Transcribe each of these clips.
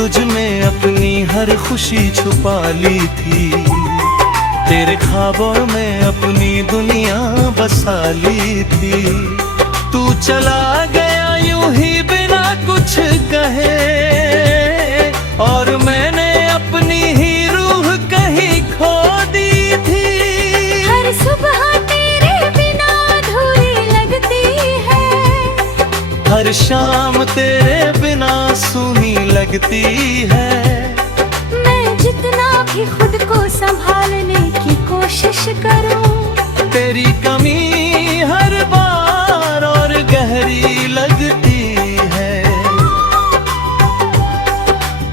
तुझ में अपनी हर खुशी छुपा ली थी, तेरे ख्वाबों में अपनी दुनिया बसा ली थी। तू चला गया यूं ही बिना कुछ कहे, और मैंने अपनी ही रूह कहीं खो दी थी। हर सुबह तेरे बिना अधूरी लगती है, हर शाम तेरे बिना सूनी लगती है। मैं जितना भी खुद को संभालने की कोशिश करूं, तेरी कमी हर बार और गहरी लगती है।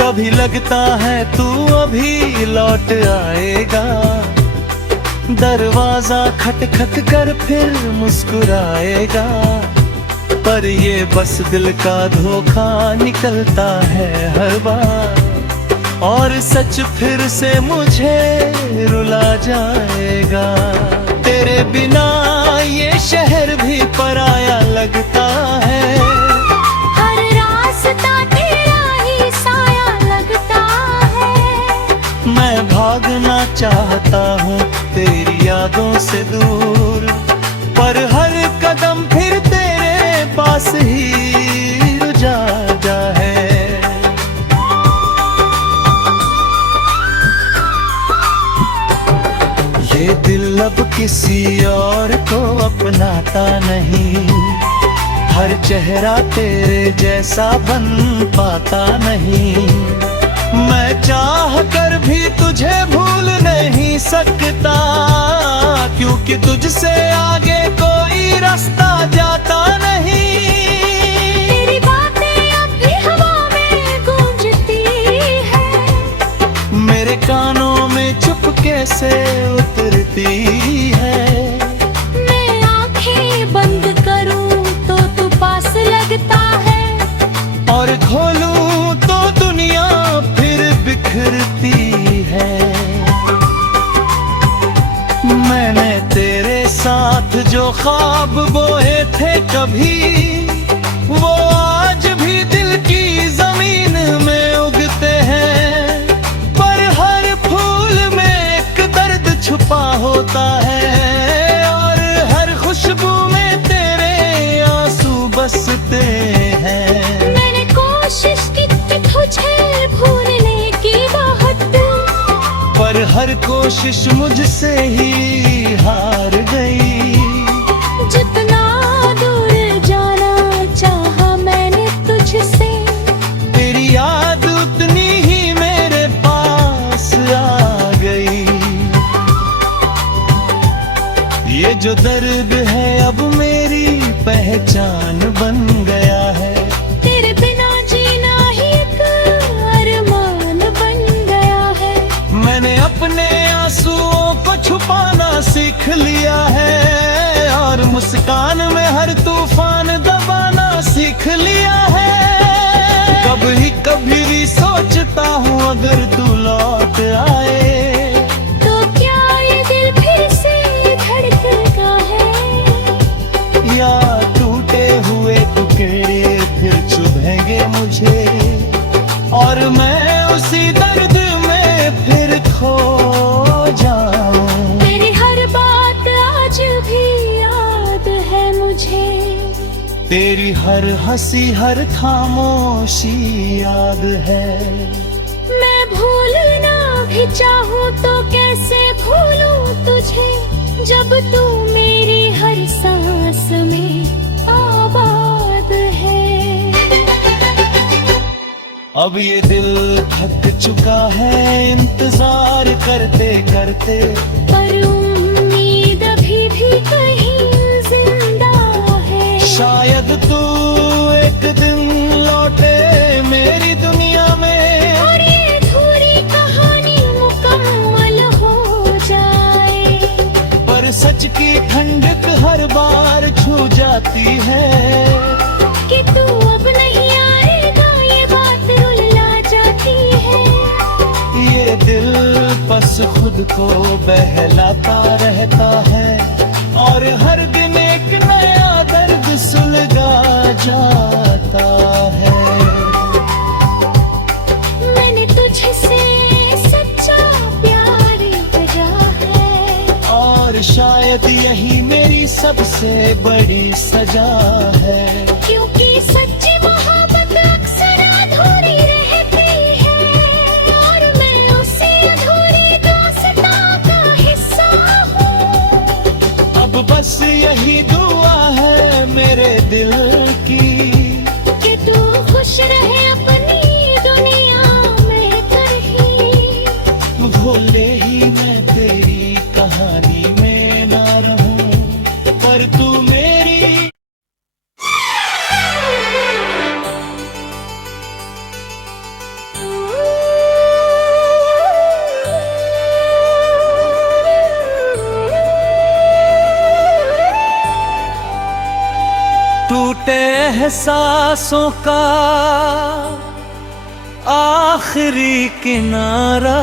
कभी लगता है तू अभी लौट आएगा, दरवाजा खटखट कर फिर मुस्कुराएगा। पर ये बस दिल का धोखा निकलता है हर बार, और सच फिर से मुझे रुला जाएगा। तेरे बिना ये शहर भी पराया लगता है, हर रास्ता तेरा ही साया लगता है। मैं भागना चाहता हूँ तेरी यादों से दूर, पर हर कदम फिर तेरे पास ही जाता है। ये दिल अब किसी और को अपनाता नहीं, हर चेहरा तेरे जैसा बन पाता नहीं। मैं चाह कर भी तुझे भूल नहीं सकता, क्योंकि तुझसे आगे कोई रास्ता जाता नहीं। तेरी बातें अब भी हवा में गूंजती है, मेरे कानों में चुपके से उतरती है। मैं आंखें बंद करूं तो तू पास लगता है, और खोलूं तो दुनिया फिर बिखरती है। मैंने तेरे साथ जो ख्वाब बोए थे कभी, वो आज भी दिल की जमीन में उगते हैं। पर हर फूल में एक दर्द छुपा होता है, और हर खुशबू में तेरे आंसू बसते हैं। मैंने कोशिश की कि तुझे भूलने की बहुत, पर हर कोशिश मुझसे ही हार गई। जितना दूर जाना चाहा मैंने तुझसे, तेरी याद उतनी ही मेरे पास आ गई। ये जो दर्द है अब मेरी पहचान बन गया है, तेरे बिना जीना ही एक अरमान बन गया है। मैंने अपने आंसुओं को छुपाना सीख लिया है, और मुस्कान में हर तूफान दबाना सीख लिया है। कभी कभी भी सोचता हूँ अगर तू लौट आए, तो क्या ये दिल फिर से धड़केगा है, या टूटे हुए टुकड़े फिर चुभेंगे मुझे, और मैं उसी दर्द में फिर खो जाऊं। तेरी हर बात आज भी याद है मुझे, तेरी हर हंसी हर खामोशी याद है। मैं भूलना भी चाहूँ तो कैसे भूलूं तुझे, जब तू मेरी हर सांस में आबाद है। अब ये दिल थक चुका है इंतजार करते करते, पर उम्मीद अभी भी कहीं जिंदा है। शायद तू एक दिन लौटे मेरी दुनिया में, और ये अधूरी कहानी मुकम्मल हो जाए। पर सच की ठंडक हर बार छू जाती है, कि तू अब नहीं आएगा ये बात रुला जाती है। ये दिल बस खुद को बहलाता रहता है, और हर दिन एक नया दर्द सुलगा जाता है। शायद यही मेरी सबसे बड़ी सजा है, क्योंकि सच्ची मोहब्बत अक्सर अधूरी रहती है और मैं उसी अधूरी दास्तां का हिस्सा हूँ। अब बस यही दुआ है मेरे दिल की कि तू खुश रहे अपनी दुनिया में कहीं, भोले ही मैं तेरी कहानी में ना रहूं, पर तू मेरी। टूटे एहसासों का आखिरी किनारा,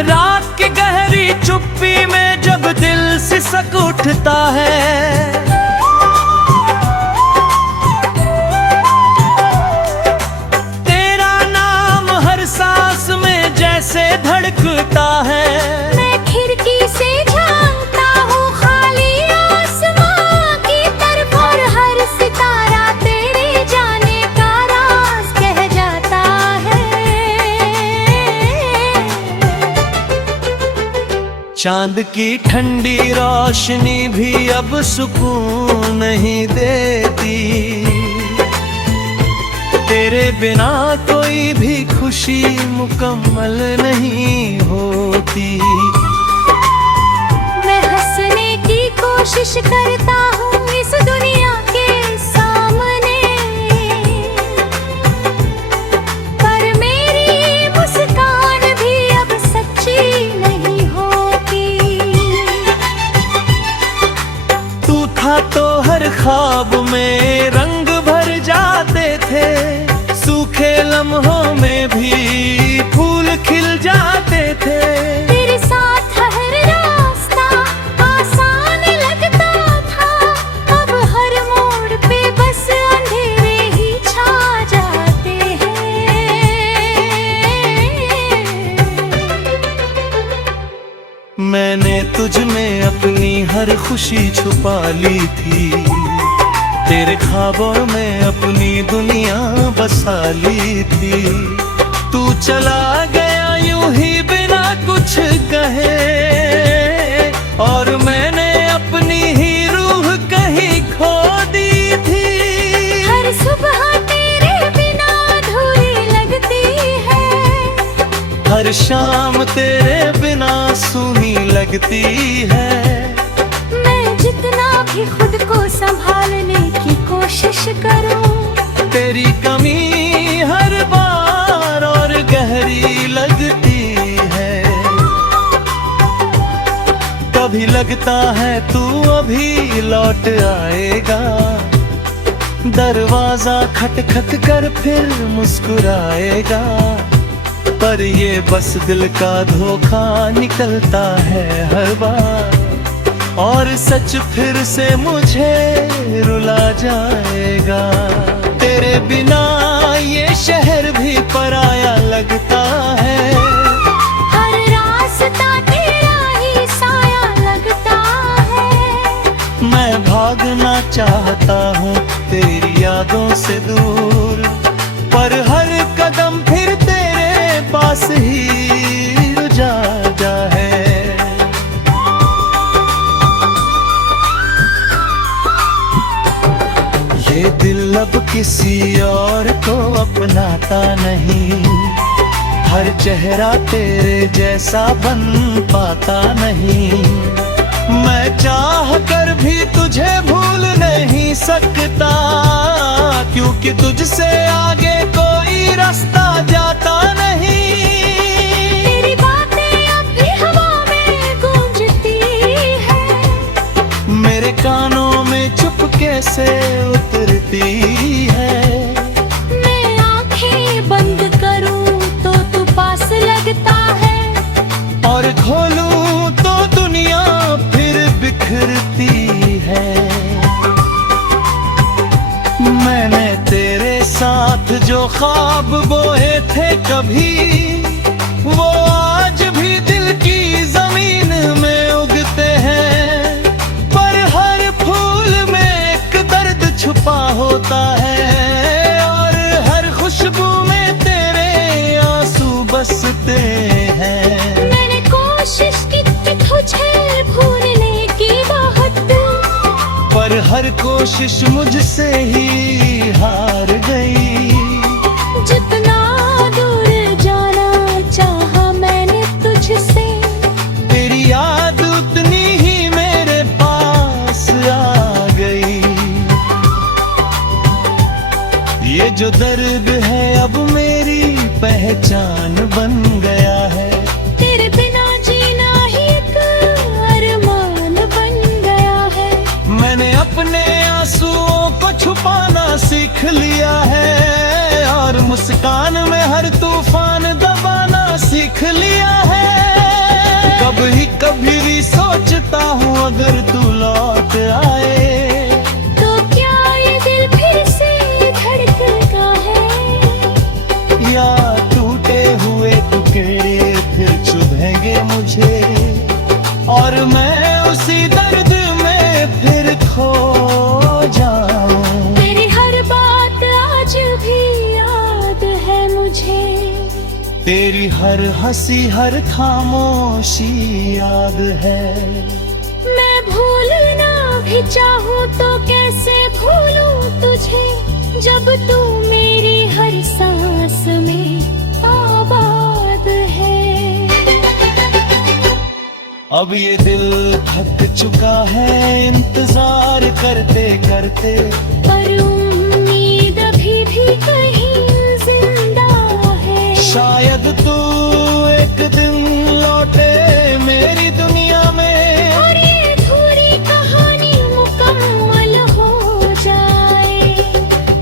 रात की गहरी चुप्पी में जब दिल सिसक उठता है, तेरा नाम हर सांस में जैसे धड़कता है। मैं खिड़की से झांकता हूँ खाली आसमां की तरफ और हर सितारा तेरे जाने का राज कह जाता है। चांद की ठंडी रोशनी भी अब सुकून नहीं देती, तेरे बिना कोई भी खुशी मुकम्मल नहीं होती। मैं हंसने की कोशिश करता हूँ इस दुनिया के सामने, पर मेरी मुस्कान भी अब सच्ची नहीं होती। तू था तो हर ख्वाब में रंग भर जाते थे, सूखे लम्हों में भी फूल खिल जाते थे। तेरे साथ हर रास्ता आसान लगता था, अब हर मोड़ पे बस अंधेरे ही छा जाते हैं। मैंने तुझ में अपनी हर खुशी छुपा ली थी, तेरे ख्वाबों में अपनी दुनिया बसा ली थी। तू चला गया यूं ही बिना कुछ कहे, और मैंने अपनी ही रूह कहीं खो दी थी। हर सुबह तेरे बिना अधूरी लगती है, हर शाम तेरे बिना सूनी लगती है। मैं जितना भी खुद को संभालने की कोशिश करूं, तेरी कमी हर बार और गहरी लगती है। कभी लगता है तू अभी लौट आएगा, दरवाजा खटखट कर फिर मुस्कुराएगा, पर ये बस दिल का धोखा निकलता है हर बार, और सच फिर से मुझे रुला जाएगा। तेरे बिना ये शहर भी पराया लगता है, हर रास्ता तेरा ही साया लगता है। मैं भागना चाहता हूँ तेरी यादों से दूर, पर हर कदम फिर तेरे पास ही रुझाता है। ये दिल अब किसी और को अपनाता नहीं, हर चेहरा तेरे जैसा बन पाता नहीं। मैं चाह कर भी तुझे भूल नहीं सकता, क्योंकि तुझसे आगे कोई रास्ता जाता नहीं। तेरी बातें अब भी हवा में गूंजती है, मेरे कानों में चुपके कैसे उतरती है। मैं आंखें बंद करूं तो तू पास लगता है, और खोलूं तो दुनिया फिर बिखरती है। मैंने तेरे साथ जो ख्वाब बोए थे कभी, वो आज भी दिल की जमीन में उगते हैं। पर हर फूल में एक दर्द छुपा होता है, और हर खुशबू में तेरे आंसू बसते हैं। मैंने कोशिश की कि तुझे भूलने की बहुत, पर हर कोशिश मुझसे ही हार गई। जितना दूर जाना चाहा मैंने तुझसे, तेरी याद उतनी ही मेरे पास आ गई। ये जो दर्द है अब मेरी पहचान बन गया है। तेरे बिना जीना ही एक अरमान बन गया है। मैंने अपने आंसुओं को छुपाना सीख लिया है, और मुस्कान में हर तूफान दबाना सीख लिया है। कभी भी सोचता हूँ अगर तू लौट आए, तो क्या ये दिल फिर से धड़कता है, या टूटे हुए टुकड़े फिर चुभेंगे मुझे, और मैं उसी दर्द में फिर खो जाऊं। तेरी हर बात आज भी याद है मुझे, तेरी हर हंसी हर खामोशी याद है। मैं भूलना भी चाहूँ तो कैसे भूलूं तुझे, जब तू मेरी हर सांस में आबाद है। अब ये दिल थक चुका है इंतजार करते करते, पर उम्मीद अभी भी कहीं जिंदा है। शायद तू एक दिन लौटे मेरी दुनिया में, और ये अधूरी कहानी मुकम्मल हो जाए।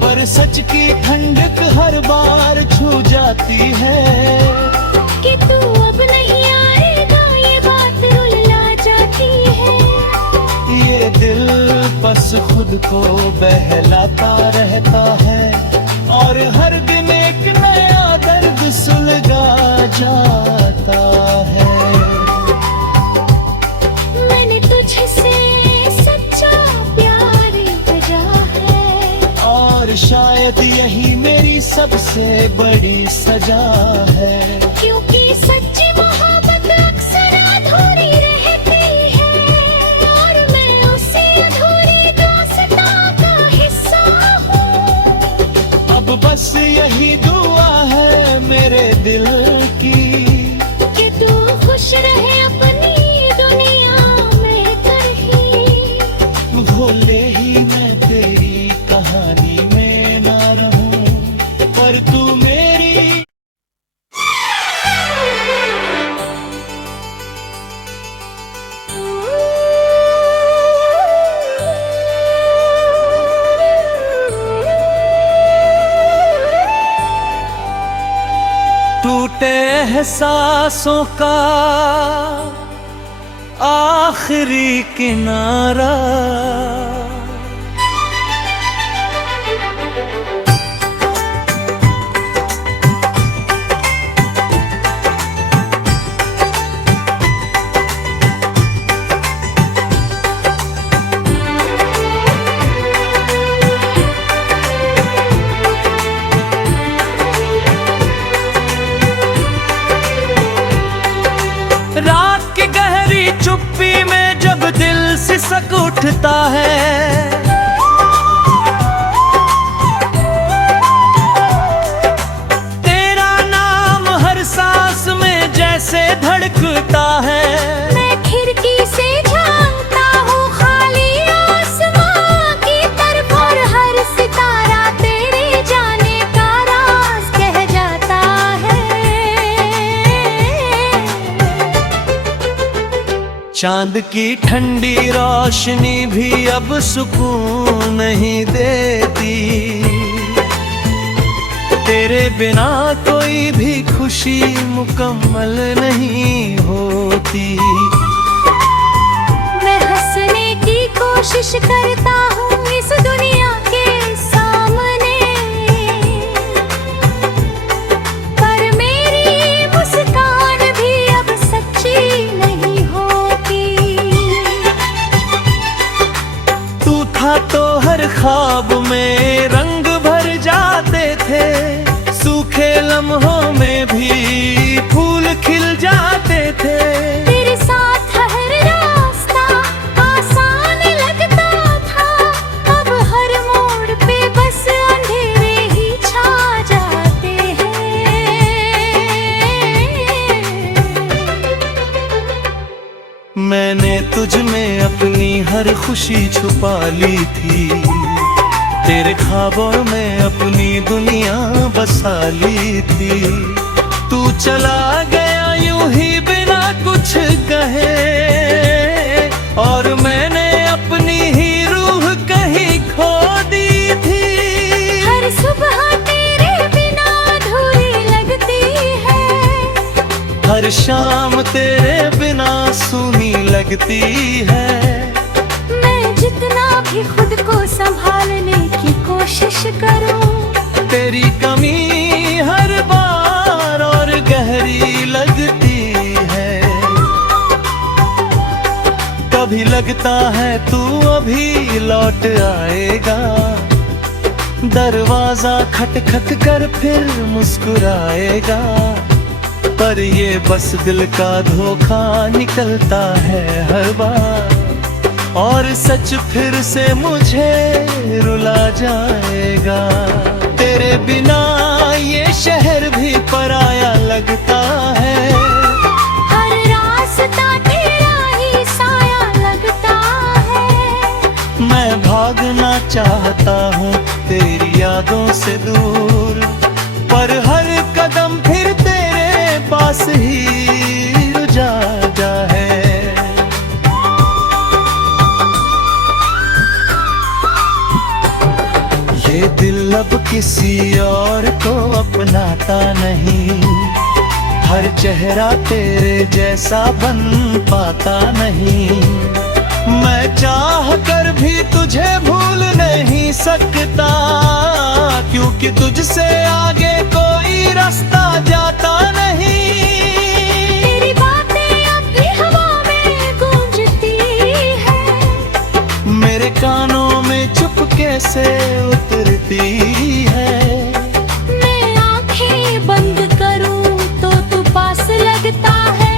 पर सच की ठंडक हर बार छू जाती है। कि तू अब नहीं आएगा ये बात रुला जाती है। ये दिल बस खुद को बहलाता रहता है, और हर दिन एक नया दर्द सुलगा जाता है। मैंने तुझसे सच्चा प्यार बजा है, और शायद यही मेरी सबसे बड़ी सजा है। क्योंकि सच्ची मोहब्बत अक्सर अधूरी रहती है, और मैं उसी अधूरी दास्तां का हिस्सा हूँ। अब बस यही दुआ है मेरे दिल की, कि तू खुश रहे अपनी दुनिया में कहीं। भोले ही मैं तेरी कहानी में ना रहूं, पर तू मेरी। टूटे एहसासों का आखिरी किनारा, रात की गहरी चुप्पी में जब दिल सिसक उठता है, तेरा नाम हर सांस में जैसे धड़कता है। मैं खिड़की से झांकता हूँ खाली आसमां की तरफ, और हर सितारा तेरे जाने का राज कह जाता है। चांद की ठंडी रोशनी भी अब सुकून नहीं देती, तेरे बिना कोई भी खुशी मुकम्मल नहीं होती। मैं हंसने की कोशिश करता हूँ इस दुनिया के सामने, पर मेरी मुस्कान भी अब सच्ची नहीं होती। तू था तो हर ख्वाब में रंग भर जाते थे, सूखे लम्हों में भी फूल खिल जाते थे। तेरे साथ हर रास्ता आसान लगता था, अब हर मोड़ पे बस अंधेरे ही छा जाते हैं। मैंने तुझ में अपनी हर खुशी छुपा ली थी, तेरे ख्वाबों में अपनी दुनिया बसा ली थी। तू चला गया यूं ही बिना कुछ कहे, और मैंने अपनी ही रूह कहीं खो दी थी। हर सुबह तेरे बिना अधूरी लगती है, हर शाम तेरे बिना सूनी लगती है। मैं जितना भी खुद को संभालने की कोशिश करूं, तेरी कमी हर बार और गहरी लगती है। कभी लगता है तू अभी लौट आएगा, दरवाजा खटखट कर फिर मुस्कुराएगा, पर ये बस दिल का धोखा निकलता है हर बार, और सच फिर से मुझे रुला जाएगा। तेरे बिना ये शहर भी पराया लगता है, हर रास्ता तेरा ही साया लगता है। मैं भागना चाहता हूँ तेरी यादों से दूर, पर हर कदम फिर तेरे पास ही जाता है। ये दिल अब किसी और को अपनाता नहीं, हर चेहरा तेरे जैसा बन पाता नहीं। मैं चाह कर भी तुझे भूल नहीं सकता, क्योंकि तुझसे आगे कोई रास्ता जाता नहीं। तेरी बातें अब भी हवा में गूंजती है, मेरे कानों में चुपके से उतरती है। मैं आंखें बंद करूं तो तू पास लगता है,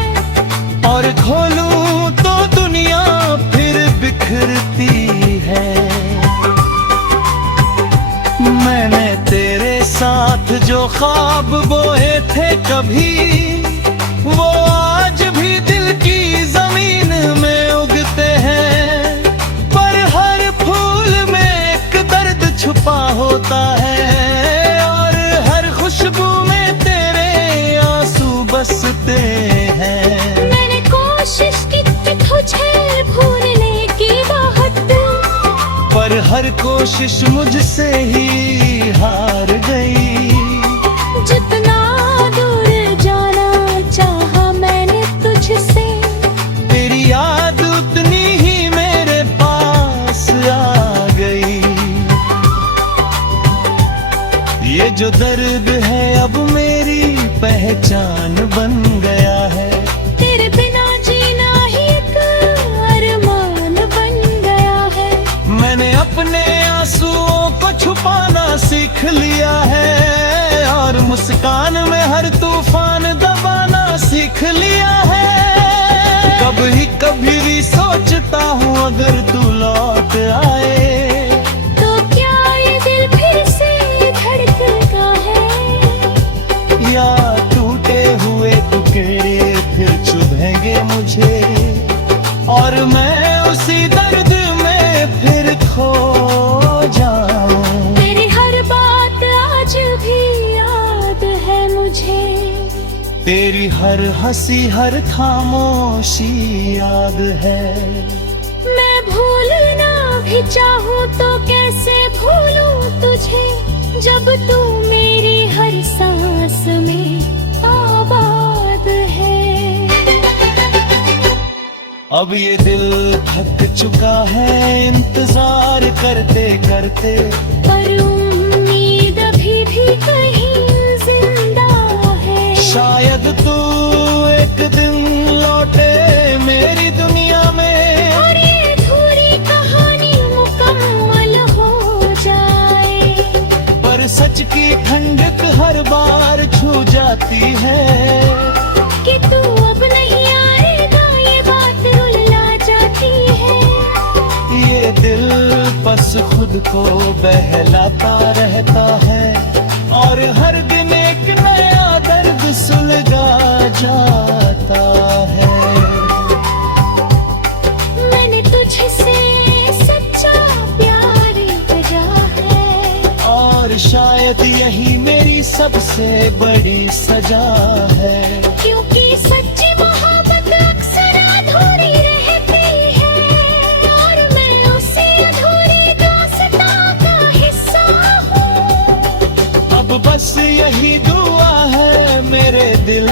और खोलूं तो दुनिया फिर बिखरती है। मैंने तेरे साथ जो ख्वाब बोए थे कभी, वो आज भी दिल की जमीन में उगते हैं, पर हर फूल में एक दर्द छुपा होता है, और हर खुशबू में तेरे आंसू बसते हैं। मैंने कोशिश की कि तुझे भूलने की बहुत, पर हर कोशिश मुझसे ही हार गई। जितना दूर जाना चाहा मैंने तुझसे, तेरी याद उतनी ही मेरे पास आ गई। ये जो दर्द है अब मेरी पहचान बन गया है, तेरे बिना जीना ही एक अरमान बन गया है। मैंने अपने आंसुओं को छुपाना सीख लिया है, और मुस्कान में हर तूफान दबाना सीख लिया है। कभी भी सोचता हूँ अगर तू लौट आए, तो क्या ये दिल फिर से धड़कता है, या टूटे हुए टुकड़े फिर चुभेंगे मुझे, और मैं उसी दर्द में फिर खो जाऊं। तेरी हर बात आज भी याद है मुझे, तेरी तेरी हर हंसी हर खामोशी याद है। मैं भूलना भी चाहूँ तो कैसे भूलूं तुझे, जब तू मेरी हर सांस में आबाद है। अब ये दिल थक चुका है इंतजार करते करते, पर उम्मीद अभी भी कहीं जिंदा है। शायद तू एक दिन लौटे मेरी दुनिया में, और ये अधूरी कहानी मुकम्मल हो जाए। पर सच की ठंडक हर बार छू जाती है कि तू अब नहीं आएगा, ये बात रुला जाती है। ये दिल बस खुद को बहलाता रहता है, और हर दिन एक नया दर्द सुलगा जाता है। मैंने तुझसे सच्चा प्यार बजा है, और शायद यही मेरी सबसे बड़ी सजा है। क्योंकि सच्ची मोहब्बत अक्सर अधूरी रहती है, और मैं उसी अधूरी दास्तां का हिस्सा हूँ। अब बस यही दुआ है मेरे दिल